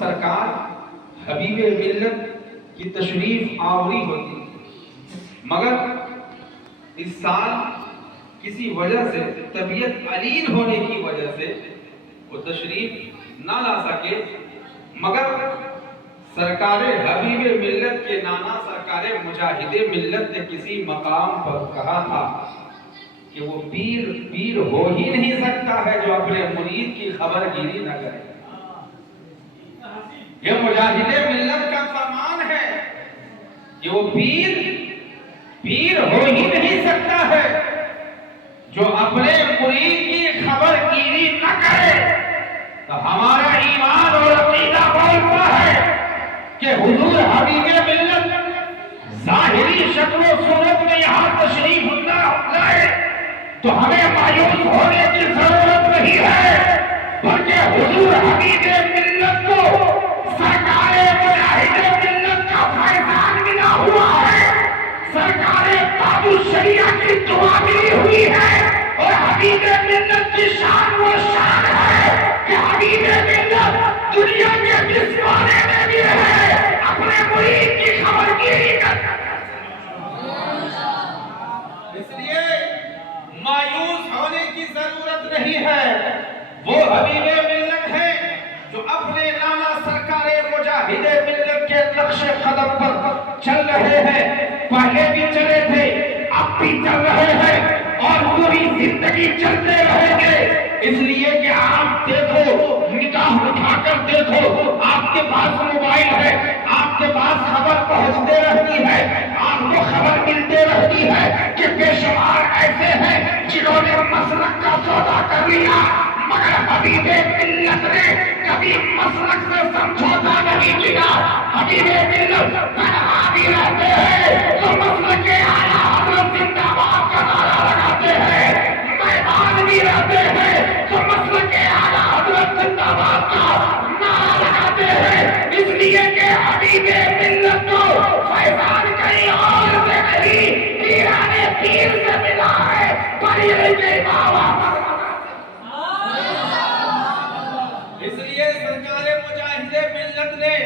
سرکار حبیب ملت کی تشریف آوری ہوتی، مگر اس سال کسی وجہ سے طبیعت علیل ہونے کی وجہ سے وہ تشریف نہ لا سکے، مگر سرکار حبیب ملت کے نانا سرکار مجاہد ملت نے کسی مقام پر کہا تھا کہ وہ پیر ہو ہی نہیں سکتا ہے جو اپنے مرید کی خبر گیری نہ کرے۔ یہ مجاہد ملت کا فرمان ہے کہ وہ پیر ہو ہی نہیں سکتا ہے جو اپنے مرید کی خبر گیری نہ کرے۔ تو ہمارا ایمان اور عقیدہ بولتا ہے کہ حضور حبیب ملت ظاہری شکل و صورت میں یہاں تشریف لائے تو ہمیں مایوس ہونے کی ضرورت نہیں ہے، بلکہ حضور حبیب ملت کو سرکار مجاہد ملت کا فیضان ملا ہوا ہے، سرکار باب الشریعہ کی دعا ملی ہوئی ہے، اور حبیب ملت کی شان و شان ہے کہ حبیب ملت دنیا کے جس بارے میں بھی ہے اپنے مرید کی خبر گیری کرتا ہے۔ اس لیے مایوس ہونے کی ضرورت نہیں ہے، وہ حبیب ملت ہے جو اپنے نانا سرکار مجاہد ملت کے نقش قدم پر چل رہے ہیں، پہلے بھی چلے تھے اب بھی چل رہے ہیں اور پوری زندگی چلتے رہیں گے۔ اس لیے کہ آپ دیکھو، نگاہ اٹھا کر دیکھو، آپ کے پاس موبائل ہے، آپ کے پاس خبر پہنچتے رہتی ہے، آپ کو خبر ملتے رہتی ہے کہ بے شمار ایسے ہیں جنہوں نے مسلک کا سودا کر لیا، مگر حبیب ملت نے کبھی مسلک سے سمجھوتا نہیں کیا۔ حبیب ملت تنہا بھی رہتے ہیں تو مسلک کے اعلیٰ حضرت زندہ باد کا نعرہ لگاتے ہیں، میدان بھی رہتے ہیں تو مسلک کے اعلیٰ حضرت زندہ باد کا نعرہ لگاتے ہیں۔ اس لیے کہ حبیب ملت کو فیضان کہیں اور سے نہیں، پیران پیر سے ملا ہے، پیر کے بابا۔ اس لیے سرکار مجاہد ملت نے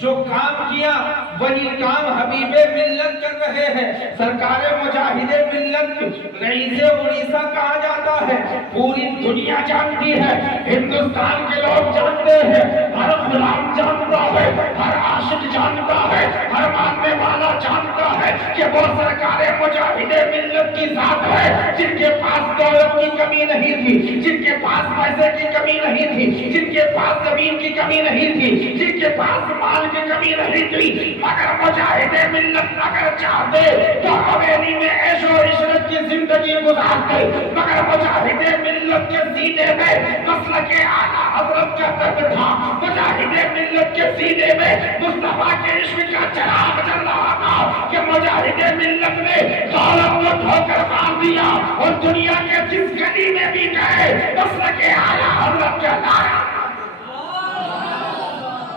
جو کام کیا وہی کام حبیب ملت کر رہے ہیں۔ سرکار مجاہد ملت رئیس اڑیسہ کہا جاتا ہے، پوری دنیا جانتی ہے، ہندوستان کے لوگ جانتے ہیں، ہر غلام جانتا ہے، ہر عاشق جانتا ہے، ہر ماننے والا جانتا ہے کہ وہ سرکار مجاہد ملت کی ذات ہے، جن کے پاس دولت کی کمی نہیں تھی، جن کے پاس پیسے کی کمی نہیں تھی، جن کے پاس زمین کی کمی نہیں تھی، جن کے پاس مال کی کمی نہیں تھی، مگر مجاہد ملت اگر چاہتے تو حویلی میں عیش و عشرت کی زندگی گزارتے، مگر مجاہد ملت کے سینے میں مسلک اعلیٰ حضرت کا درد تھا، مجاہد ملت کے سینے میں مصطفیٰ کے عشق کا چراغ جل رہا تھا کہ مجاہد ملت نے دولت کو دھو کر مار دیا، اور دنیا کے جس گلی میں بھی گئے مسلک اعلیٰ حضرت کا نعرہ۔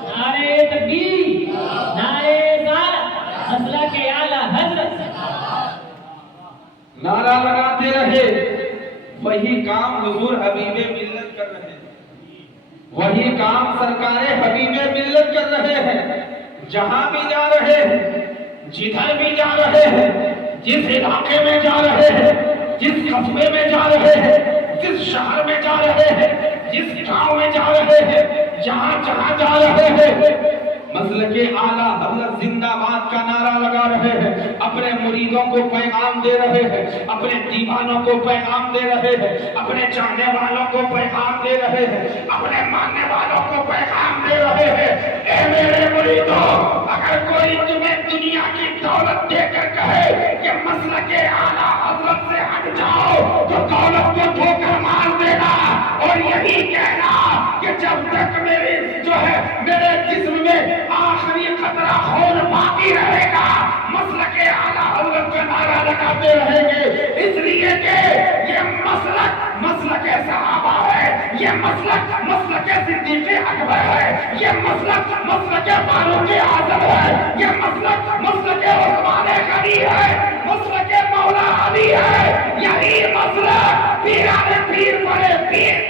نعرے تکبیر، نعرے رسالت، مسلک اعلیٰ حضرت نعرہ لگاتے رہے۔ وہی کام حضور حبیب ملت کر رہے ہیں، وہی کام سرکار حبیب ملت کر رہے ہیں۔ جہاں بھی جا رہے ہیں، جدھر بھی جا رہے ہیں، جس علاقے میں جا رہے ہیں، جس قصبے میں جا رہے ہیں، جس شہر میں جا رہے ہیں، جس گاؤں میں جا رہے ہیں، جہاں جہاں جا رہے ہیں، مسلک اعلیٰ حضرت زندہ باد کا نعرہ لگا رہے ہیں، اپنے مریدوں کو پیغام دے رہے ہیں، اپنے دیوانوں کو پیغام دے رہے ہیں، اپنے چاہنے والوں کو پیغام دے رہے ہیں، اپنے ماننے والوں کو پیغام دے رہے ہیں۔ اے میرے مریدوں، اگر کوئی تمہیں دنیا کی دولت دے کر کہے کہ مسلک اعلیٰ حضرت سے ہٹ جاؤ تو دولت کو دھو کر مار دینا، اور یہی کہنا کہ جب تک میرے جسم میں آخری قطرہ خون باقی رہے گا مسلک اعلیٰ حضرت کا نعرہ لگاتے رہیں گے۔ اس لیے کہ یہ مسلک صحابہ ہے، یہ مسلک صدیق اکبر ہے، یہ مسلک فاروق اعظم ہے، یہ مسلک عثمان غنی ہے، مسلک مولا علی ہے، یہی مسلک پیران پیر بڑے پیر۔